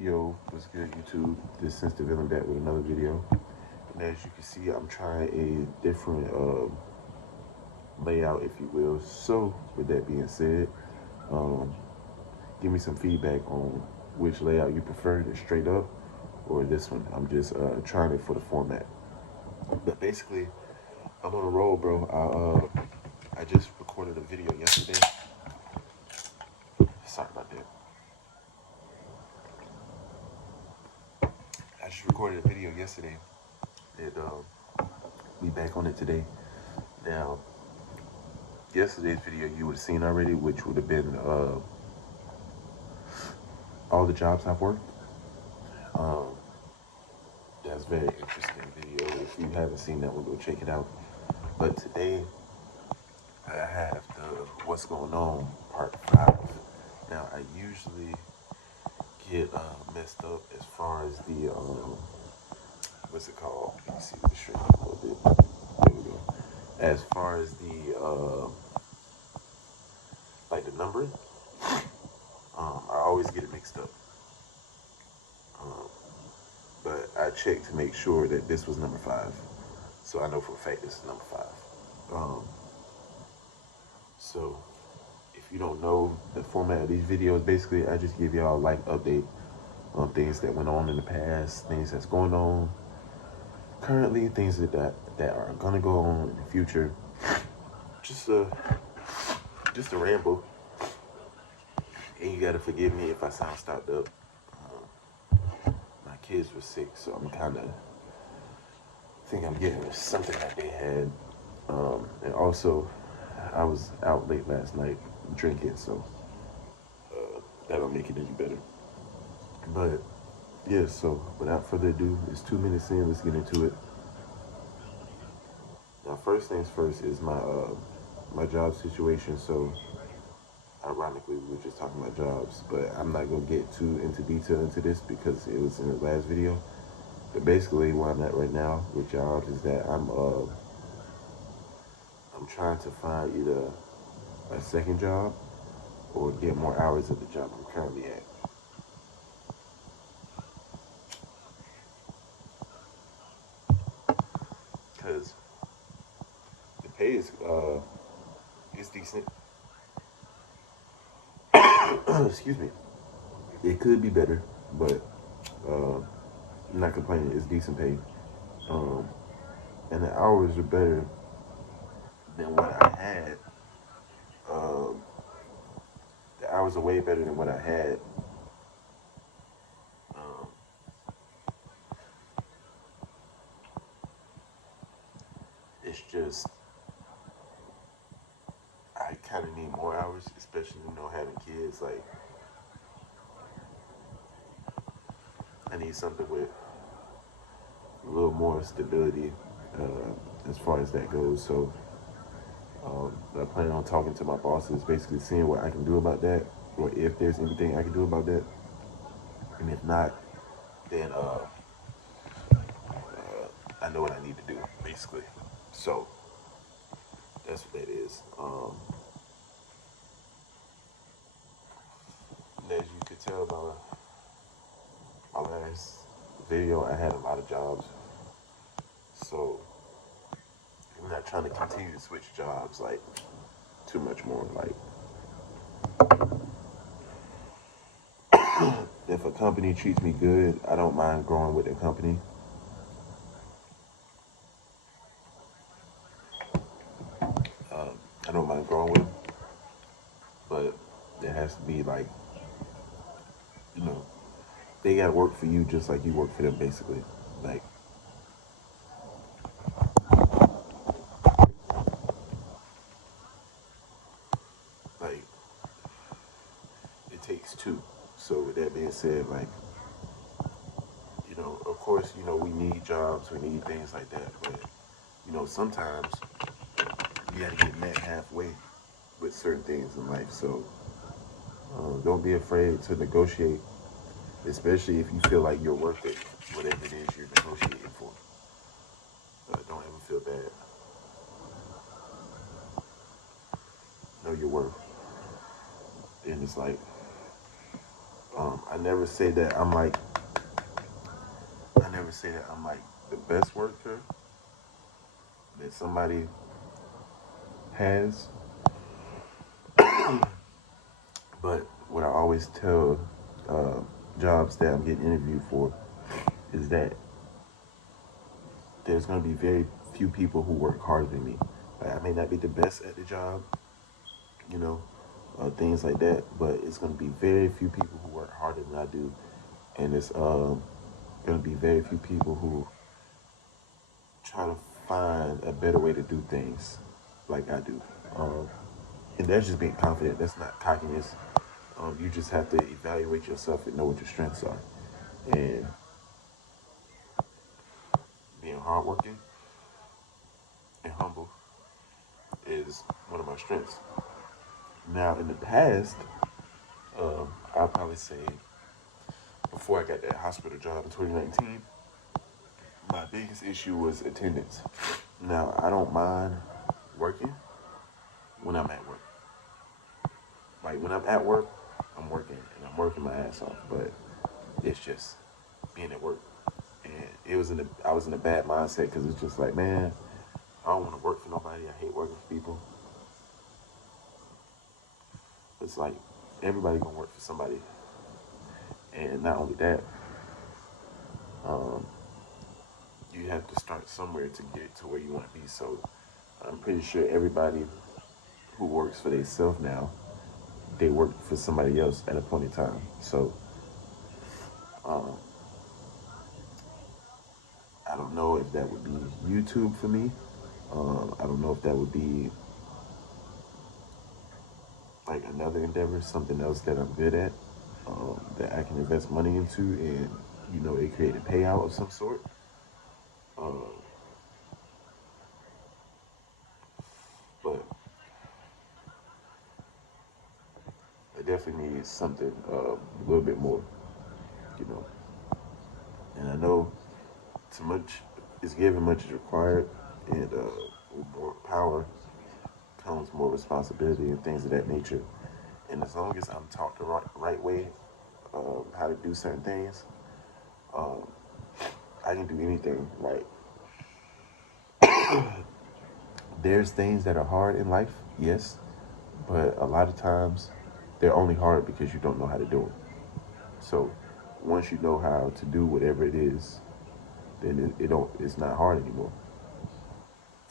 Yo, what's good, YouTube? This is Sensitive Villain back with another video. And as you can see, I'm trying a different layout, if you will. So, with that being said, um, give me some feedback on which layout you prefer, the straight up or this one. I'm just trying it for the format. But basically, I'm on a roll, bro. I just recorded a video yesterday. Sorry about that. I just recorded a video yesterday, and we back on it today. Now, yesterday's video you would have seen already, which would have been all the jobs I've worked. Um, that's a very interesting video. If you haven't seen that one, go check it out. But today I have the What's Going On Part 5. Now, I usually get messed up as far as the, what's it called? Let me see if it's straight up a little bit. There we go. As far as the, like the numbering, I always get it mixed up. But I checked to make sure that this was number 5. So I know for a fact this is number 5. So if you don't know the format of these videos, basically I just give y'all like update on things that went on in the past, things that's going on currently, things that are gonna go on in the future. Just a ramble. And you gotta forgive me if I sound stopped up. My kids were sick, so I'm kinda think I'm getting something that they had. And also, I was out late last night drinking, so that don't make it any better. But yeah, so without further ado, it's 2 minutes in. Let's get into it. Now, first things first is my job situation. So, ironically, we were just talking about jobs, but I'm not gonna get too into detail into this because it was in the last video. But basically, where I'm at right now with jobs is that I'm trying to find either a second job or get more hours at the job I'm currently at. Because the pay is it's decent. Excuse me. It could be better, but I'm not complaining. It's decent pay, um, and the hours are better than what I had. Um, the hours are way better than what I had. Um, it's just I kind of need more hours, especially having kids. Like I need something with a little more stability as far as that goes. So I plan on talking to my bosses, basically seeing what I can do about that, or if there's anything I can do about that. And if not, then I know what I need to do, basically. So that's what that is. And as you could tell by my last video, I had a lot of jobs. So I'm not trying to continue to switch jobs like too much more. Like if a company treats me good, I don't mind growing with the company. I don't mind growing with them, but it has to be like, you know, they gotta work for you just like you work for them, basically. Like, like it takes two. So with that being said, like, of course, we need jobs, we need things like that, but sometimes you gotta get met halfway with certain things in life. So don't be afraid to negotiate, especially if you feel like you're worth it, whatever it is you're negotiating for. Don't ever feel bad. Know your worth. And it's like, I never say that I'm like the best worker that somebody has, but what I always tell uh, jobs that I'm getting interviewed for is that there's going to be very few people who work harder than me. Like, I may not be the best at the job, you know, things like that, but it's going to be very few people who work harder than I do, and it's going to be very few people who try to find a better way to do things like I do. And that's just being confident. That's not cockiness. You just have to evaluate yourself and know what your strengths are. And being hardworking and humble is one of my strengths. Now, in the past, I'll probably say before I got that hospital job in 2019, my biggest issue was attendance. Now, I don't mind working when I'm at work. Like, when I'm at work, I'm working and I'm working my ass off. But it's just being at work. And I was in a bad mindset because it's just like, man, I don't want to work for nobody. I hate working for people. It's like everybody gonna work for somebody, and not only that, um, you have to start somewhere to get to where you want to be. So I'm pretty sure everybody who works for themselves now, they work for somebody else at a point in time. So um, I don't know if that would be YouTube for me. I don't know if that would be like another endeavor, something else that I'm good at, that I can invest money into, and it create a payout of some sort. Uh, but I definitely need something a little bit more, you know. And I know too much is given, much is required, and with more power comes more responsibility and things of that nature. And as long as I'm taught the right way, how to do certain things, um, I can do anything. Like, there's things that are hard in life, yes, but a lot of times they're only hard because you don't know how to do them. So once you know how to do whatever it is, then it's not hard anymore.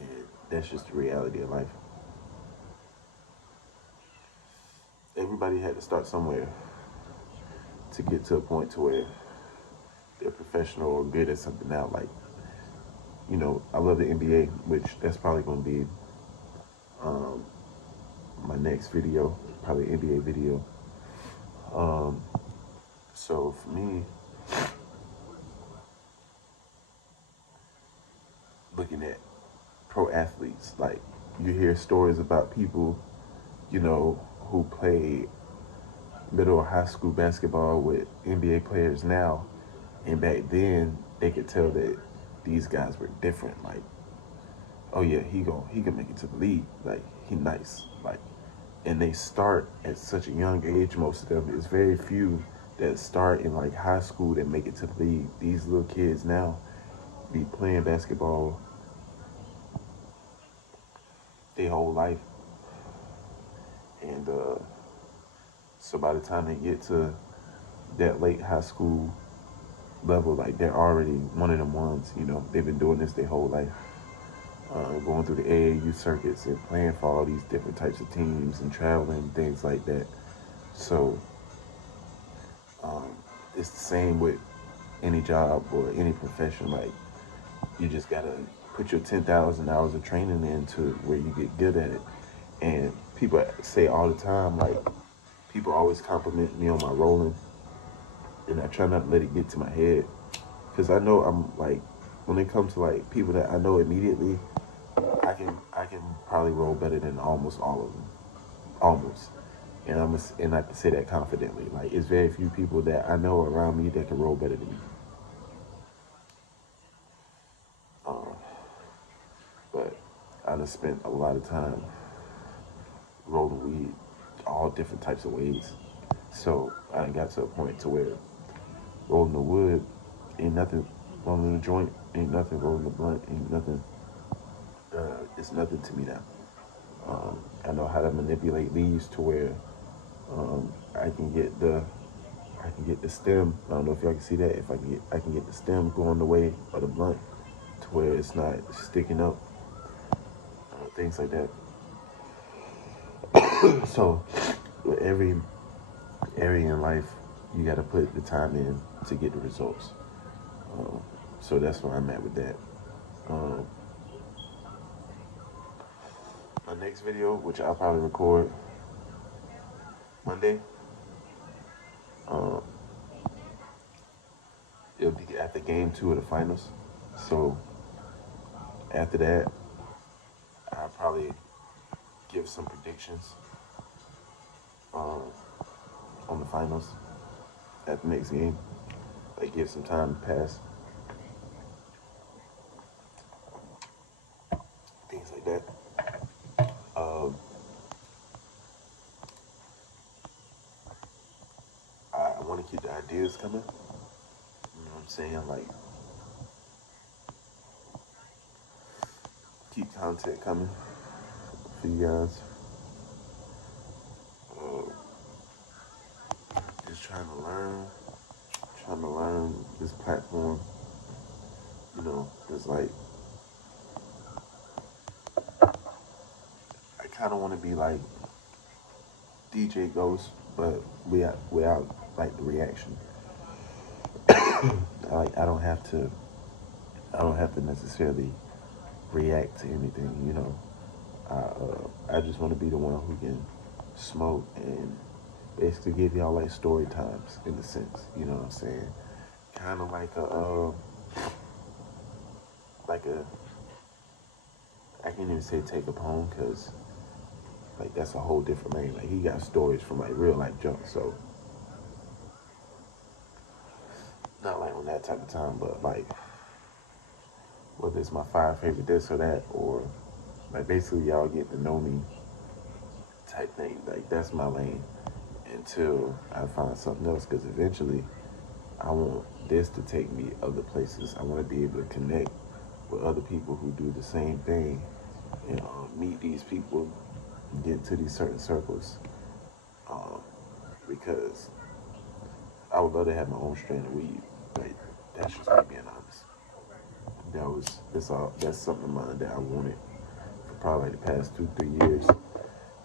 And that's just the reality of life. Everybody had to start somewhere to get to a point to where they're professional or good at something now. Like, I love the NBA, which that's probably going to be um, my next video, probably NBA video. Um, so for me, looking at pro athletes, like, you hear stories about people, who play middle or high school basketball with NBA players now, and back then they could tell that these guys were different. Like, oh yeah, he can make it to the league. Like, he nice. Like, and they start at such a young age. Most of them, it's very few that start in like high school that make it to the league. These little kids now be playing basketball their whole life, and so by the time they get to that late high school level, like, they're already one of them ones. They've been doing this their whole life, going through the AAU circuits and playing for all these different types of teams and traveling, things like that. So um, it's the same with any job or any profession. Like, you just gotta put your 10,000 hours of training into where you get good at it. And people say all the time, like, people always compliment me on my rolling, and I try not to let it get to my head, because I know I'm like, when it comes to like people that I know immediately, I can probably roll better than almost all of them, almost. And I can say that confidently. Like, it's very few people that I know around me that can roll better than me. Um, but I done spent a lot of time rolling weed all different types of ways. So I done got to a point to where rolling the wood ain't nothing, rolling the joint ain't nothing, rolling the blunt ain't nothing. It's nothing to me now. I know how to manipulate leaves to where I can get the stem. I don't know if y'all can see that. If I can get the stem going the way of the blunt to where it's not sticking up, things like that. So with every area in life, you got to put the time in to get the results. So that's where I'm at with that. Um, my next video, which I'll probably record Monday, um, it'll be after game 2 of the finals. So after that, I'll probably give some predictions um, on the finals at the next game. Like give some time to pass, things like that. Um, I want to keep the ideas coming. You know what I'm saying? Like keep content coming for you guys. Uh, just trying to learn this platform. You know, it's like I kind of want to be like DJ Ghost, but without like the reaction. I don't have to. I don't have to necessarily react to anything. You know, I just want to be the one who can smoke and basically give y'all like story times in a sense. You know what I'm saying? Kind of like a I can't even say take up home because like that's a whole different lane. Like he got stories from like real life junk. So not like on that type of time, but like whether it's my 5 favorite this or that, or like basically y'all get to know me type thing. Like that's my lane until I find something else. Because eventually, I want this to take me other places. I want to be able to connect with other people who do the same thing, and meet these people, get into these certain circles. Um, because I would love to have my own strand of weed. Like that's just me being honest. That's something of mine that I wanted for probably like the past 2-3 years.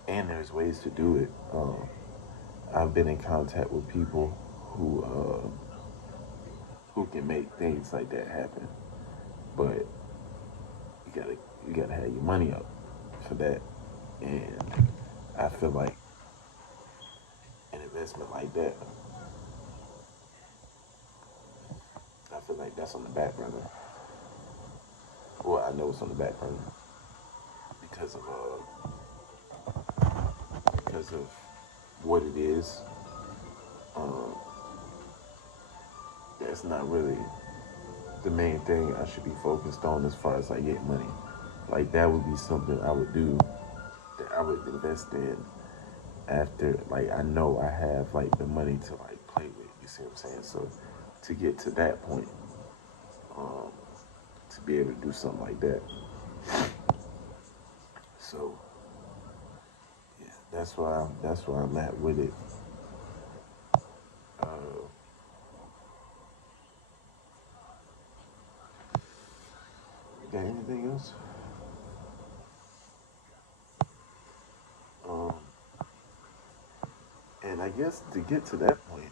And there's ways to do it. I've been in contact with people who can make things like that happen, but you gotta have your money up for that. And I feel like an investment like that, I feel like that's on the back burner. Well, I know it's on the back burner because of because of what it is. Um, that's not really the main thing I should be focused on as far as like getting money. Like that would be something I would do, that I would invest in after like I know I have like the money to like play with. You see what I'm saying? So to get to that point, um, to be able to do something like that. So yeah, that's where I'm at with it. Uh, got anything else? Um, and I guess to get to that point,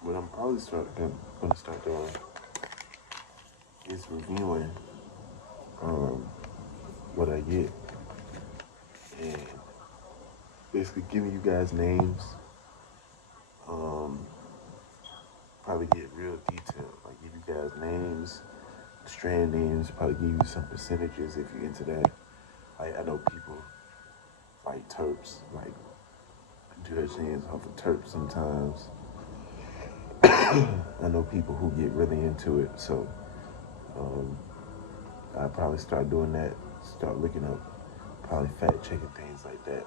what I'm probably gonna start doing is reviewing um, what I get and basically giving you guys names. Um, probably get real detailed, like give you guys names, strand names, probably give you some percentages if you're into that. Like I know people like terps, like do their hands off of terps sometimes. I know people who get really into it, so um, I probably start doing that. Start looking up, probably fact checking things like that.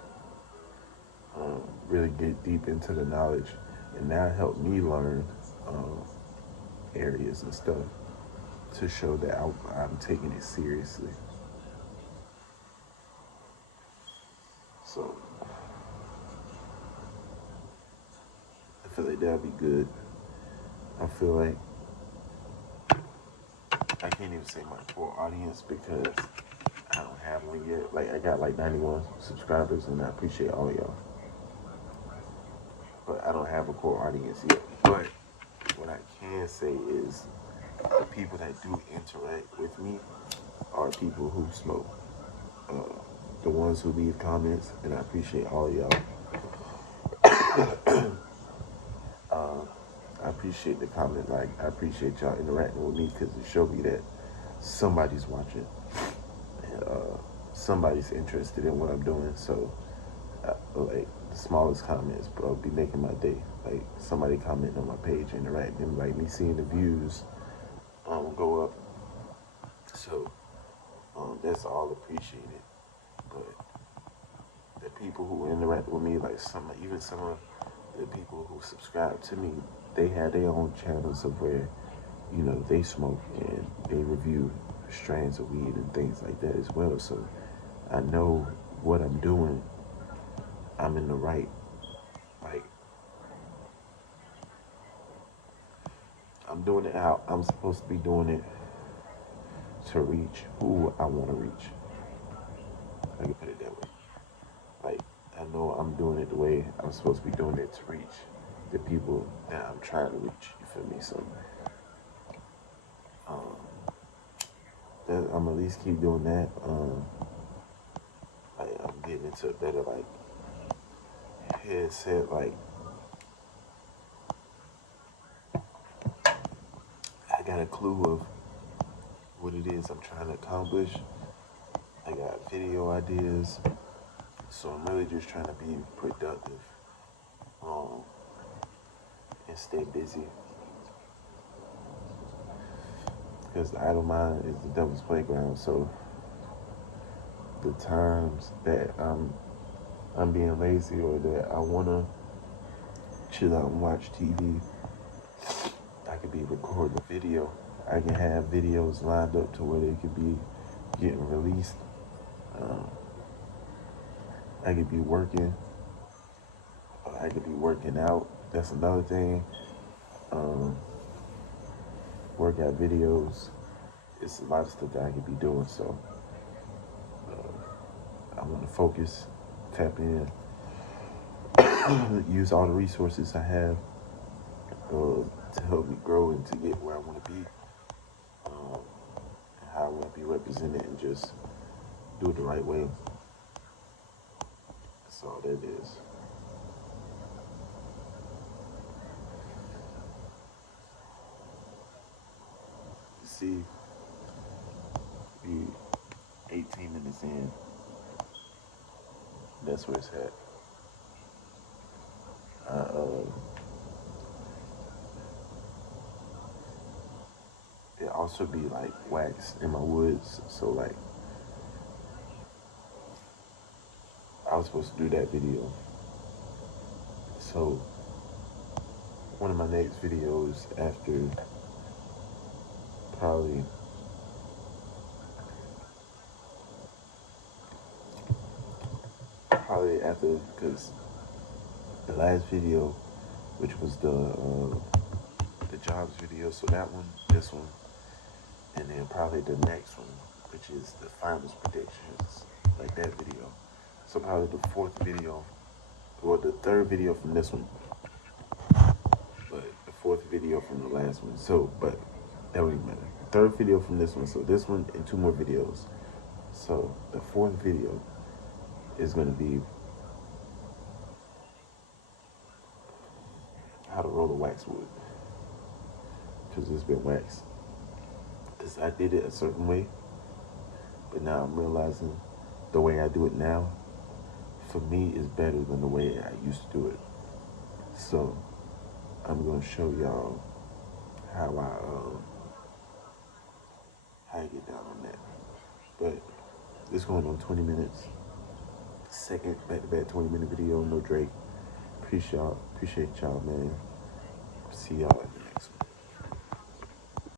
Really get deep into the knowledge and that helped me learn areas and stuff to show that I'm taking it seriously. So I feel like that'll be good. I feel like I can't even say my core audience because I don't have one yet. Like, I got like 91 subscribers, and I appreciate all of y'all. But I don't have a core audience yet. But what I can say is the people that do interact with me are people who smoke. The ones who leave comments, and I appreciate all of y'all. I appreciate the comment. Like, I appreciate y'all interacting with me because it showed me that somebody's watching. And somebody's interested in what I'm doing. So, like, the smallest comments, bro, be making my day. Like, somebody commenting on my page, interacting, like me seeing the views go up. So, that's all appreciated. But the people who interact with me, like even some of the people who subscribe to me, they have their own channels of where, you know, they smoke and they review strands of weed and things like that as well. So I know what I'm doing. I'm in the right, like, I'm doing it how I'm supposed to be doing it to reach who I want to reach. I can put it that way. Like, I know I'm doing it the way I'm supposed to be doing it to reach the people that I'm trying to reach. You feel me? So, I'm at least keep doing that. I'm getting into a better, like, headset. Like, I got a clue of what it is I'm trying to accomplish. I got video ideas. So I'm really just trying to be productive and stay busy. Because the idle mind is the devil's playground. So the times that I'm being lazy or that I want to chill out and watch TV, I could be recording a video. I can have videos lined up to where they could be getting released. I could be working. I could be working out. That's another thing. Workout videos. It's a lot of stuff that I could be doing. So I want to focus, tap in, use all the resources I have to help me grow and to get where I want to be, and how I want to be represented, and just do it the right way. That's all that is. See, be 18 minutes in. That's where it's at. It also be like wax in my woods. So like, I was supposed to do that video. So one of my next videos probably after, because the last video, which was the jobs video, so that one, this one, and then probably the next one, which is the finals predictions, like that video. So probably the fourth video, or the third video from this one, but the fourth video from the last one. So, but that wouldn't matter. Third video from this one, so this one and 2 more videos. So the fourth video is going to be how to roll a wax wood, because it's been waxed. Because I did it a certain way, but now I'm realizing the way I do it now, for me, is better than the way I used to do it. So I'm gonna show y'all how I get down on that. But it's going on 20 minutes. Second back-to-back 20-minute video, no Drake. Appreciate y'all, man. See y'all.